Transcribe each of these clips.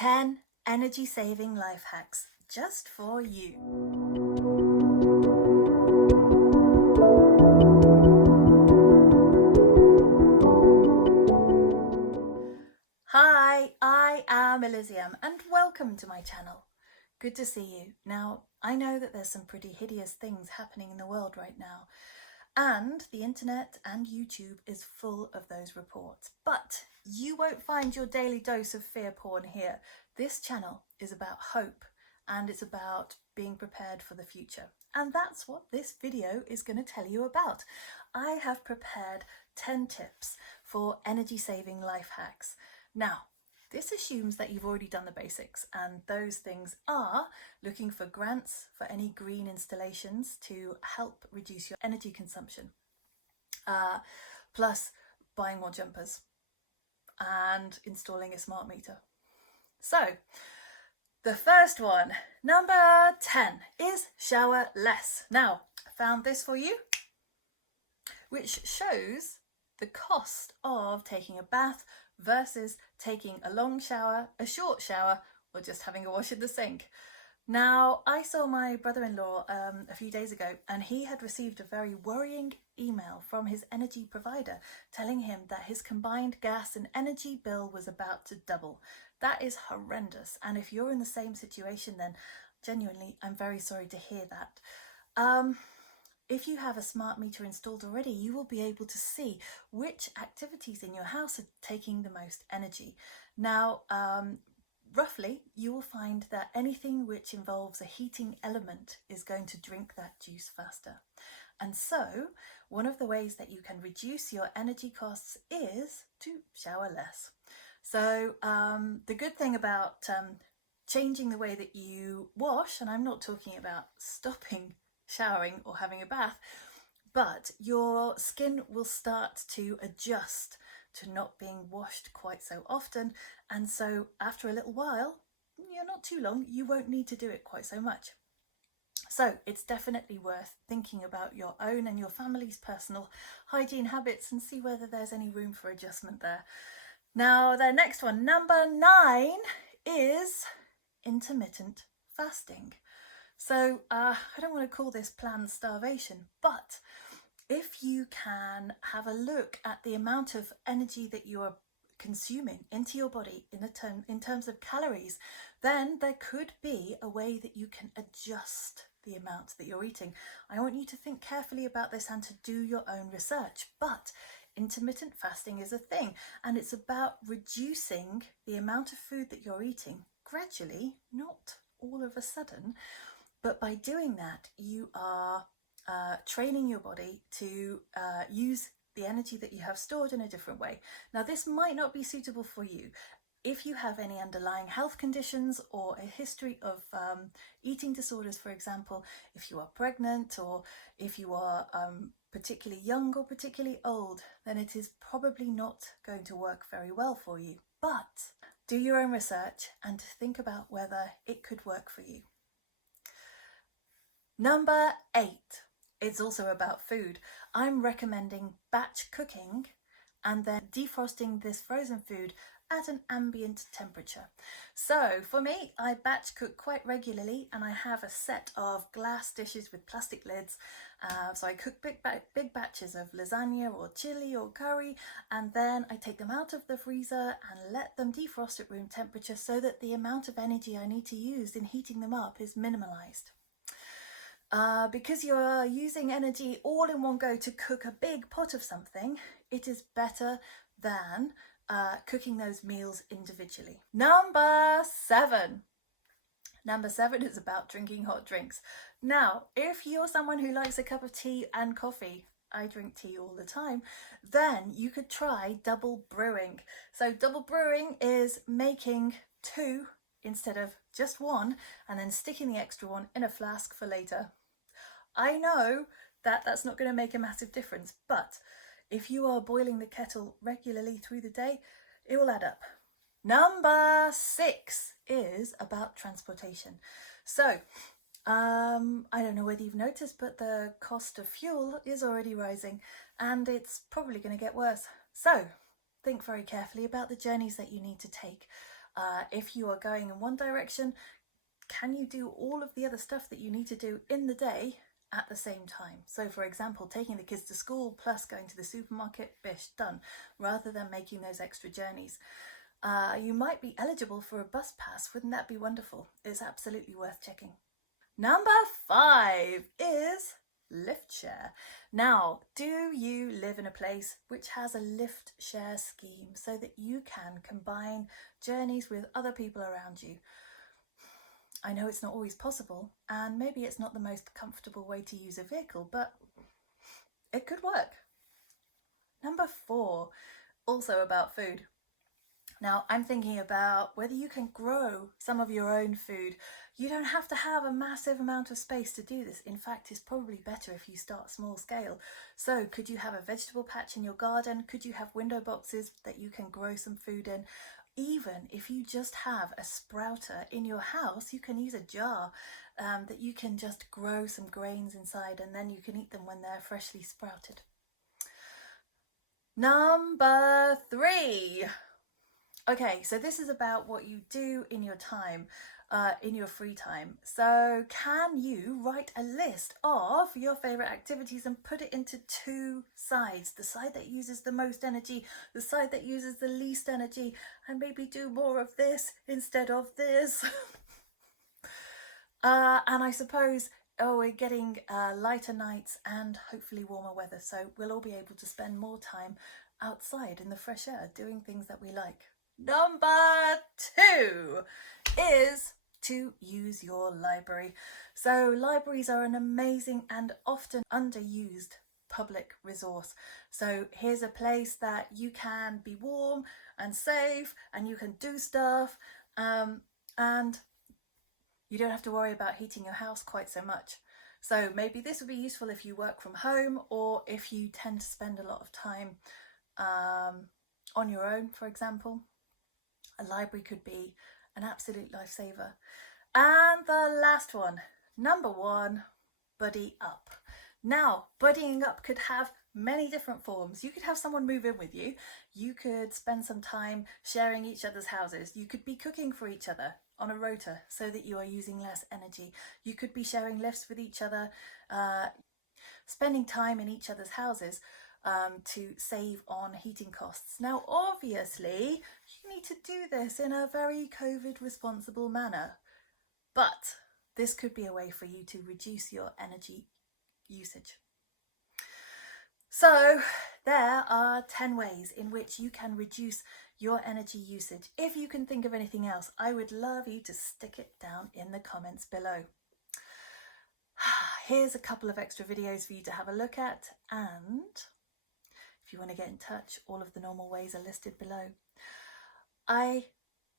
10 energy-saving life hacks just for you. Hi, I am Eliziam and welcome to my channel. Good to see you. Now, I know that there's some pretty hideous things happening in the world right now, and the internet and YouTube is full of those reports. But you won't find your daily dose of fear porn here. This channel is about hope and it's about being prepared for the future. And that's what this video is going to tell you about. I have prepared 10 tips for energy saving life hacks. Now, this assumes that you've already done the basics, and those things are looking for grants for any green installations to help reduce your energy consumption, plus buying more jumpers and installing a smart meter. So, the first one, number 10, is shower less. Now, I found this for you, which shows the cost of taking a bath versus taking a long shower, a short shower, or just having a wash in the sink. Now, I saw my brother-in-law a few days ago, and he had received a very worrying email from his energy provider telling him that his combined gas and energy bill was about to double. That is horrendous, and if you're in the same situation, then genuinely, I'm very sorry to hear that. If you have a smart meter installed already, you will be able to see which activities in your house are taking the most energy. Now, roughly, you will find that anything which involves a heating element is going to drink that juice faster. And so, one of the ways that you can reduce your energy costs is to shower less. So, the good thing about changing the way that you wash, and I'm not talking about stopping showering or having a bath, but your skin will start to adjust to not being washed quite so often, and so after a little while, not too long, you won't need to do it quite so much. So it's definitely worth thinking about your own and your family's personal hygiene habits and see whether there's any room for adjustment there. Now, the next one, number 9, is intermittent fasting. So I don't want to call this planned starvation, but if you can have a look at the amount of energy that you are consuming into your body in terms of calories, then there could be a way that you can adjust the amount that you're eating. I want you to think carefully about this and to do your own research, but intermittent fasting is a thing, and it's about reducing the amount of food that you're eating gradually, not all of a sudden. But by doing that, you are training your body to use the energy that you have stored in a different way. Now, this might not be suitable for you. If you have any underlying health conditions or a history of eating disorders, for example, if you are pregnant or if you are particularly young or particularly old, then it is probably not going to work very well for you. But do your own research and think about whether it could work for you. Number 8, it's also about food. I'm recommending batch cooking and then defrosting this frozen food at an ambient temperature. So for me, I batch cook quite regularly, and I have a set of glass dishes with plastic lids. So I cook big batches of lasagna or chili or curry, and then I take them out of the freezer and let them defrost at room temperature so that the amount of energy I need to use in heating them up is minimalized. Because you are using energy all in one go to cook a big pot of something, it is better than cooking those meals individually. Number 7. Number 7 is about drinking hot drinks. Now, if you're someone who likes a cup of tea and coffee, I drink tea all the time, then you could try double brewing. So double brewing is making 2 instead of just 1, and then sticking the extra one in a flask for later. I know that that's not going to make a massive difference, but if you are boiling the kettle regularly through the day, it will add up. Number 6 is about transportation. So, I don't know whether you've noticed, but the cost of fuel is already rising, and it's probably going to get worse. So, think very carefully about the journeys that you need to take. If you are going in one direction, can you do all of the other stuff that you need to do in the day at the same time? So for example, taking the kids to school plus going to the supermarket, bish, done, rather than making those extra journeys. You might be eligible for a bus pass. Wouldn't that be wonderful? It's absolutely worth checking. Number 5 is lift share. Now, do you live in a place which has a lift share scheme so that you can combine journeys with other people around you? I know it's not always possible, and maybe it's not the most comfortable way to use a vehicle, but it could work. Number 4, also about food. Now, I'm thinking about whether you can grow some of your own food. You don't have to have a massive amount of space to do this. In fact, it's probably better if you start small scale. So could you have a vegetable patch in your garden? Could you have window boxes that you can grow some food in? Even if you just have a sprouter in your house, you can use a jar that you can just grow some grains inside, and then you can eat them when they're freshly sprouted. Number 3. Okay, so this is about what you do in your time, in your free time. So can you write a list of your favourite activities and put it into 2 sides? The side that uses the most energy, the side that uses the least energy, and maybe do more of this instead of this. And I suppose, we're getting lighter nights and hopefully warmer weather, so we'll all be able to spend more time outside in the fresh air doing things that we like. Number 2 is to use your library. So libraries are an amazing and often underused public resource. So here's a place that you can be warm and safe and you can do stuff, and you don't have to worry about heating your house quite so much. So maybe this would be useful if you work from home, or if you tend to spend a lot of time on your own, for example. A library could be an absolute lifesaver. And the last one, number 1, buddy up. Now, buddying up could have many different forms. You could have someone move in with you. You could spend some time sharing each other's houses. You could be cooking for each other on a rota so that you are using less energy. You could be sharing lifts with each other, spending time in each other's houses to save on heating costs. Now, obviously, you need to do this in a very COVID responsible manner, but this could be a way for you to reduce your energy usage. So there are 10 ways in which you can reduce your energy usage. If you can think of anything else, I would love you to stick it down in the comments below. Here's a couple of extra videos for you to have a look at, and if you want to get in touch, all of the normal ways are listed below. I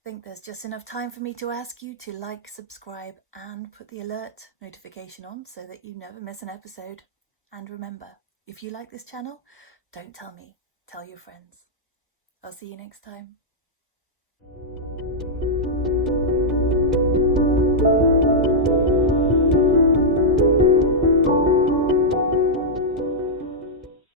think there's just enough time for me to ask you to like, subscribe, and put the alert notification on so that you never miss an episode. And remember, if you like this channel, don't tell me, tell your friends. I'll see you next time.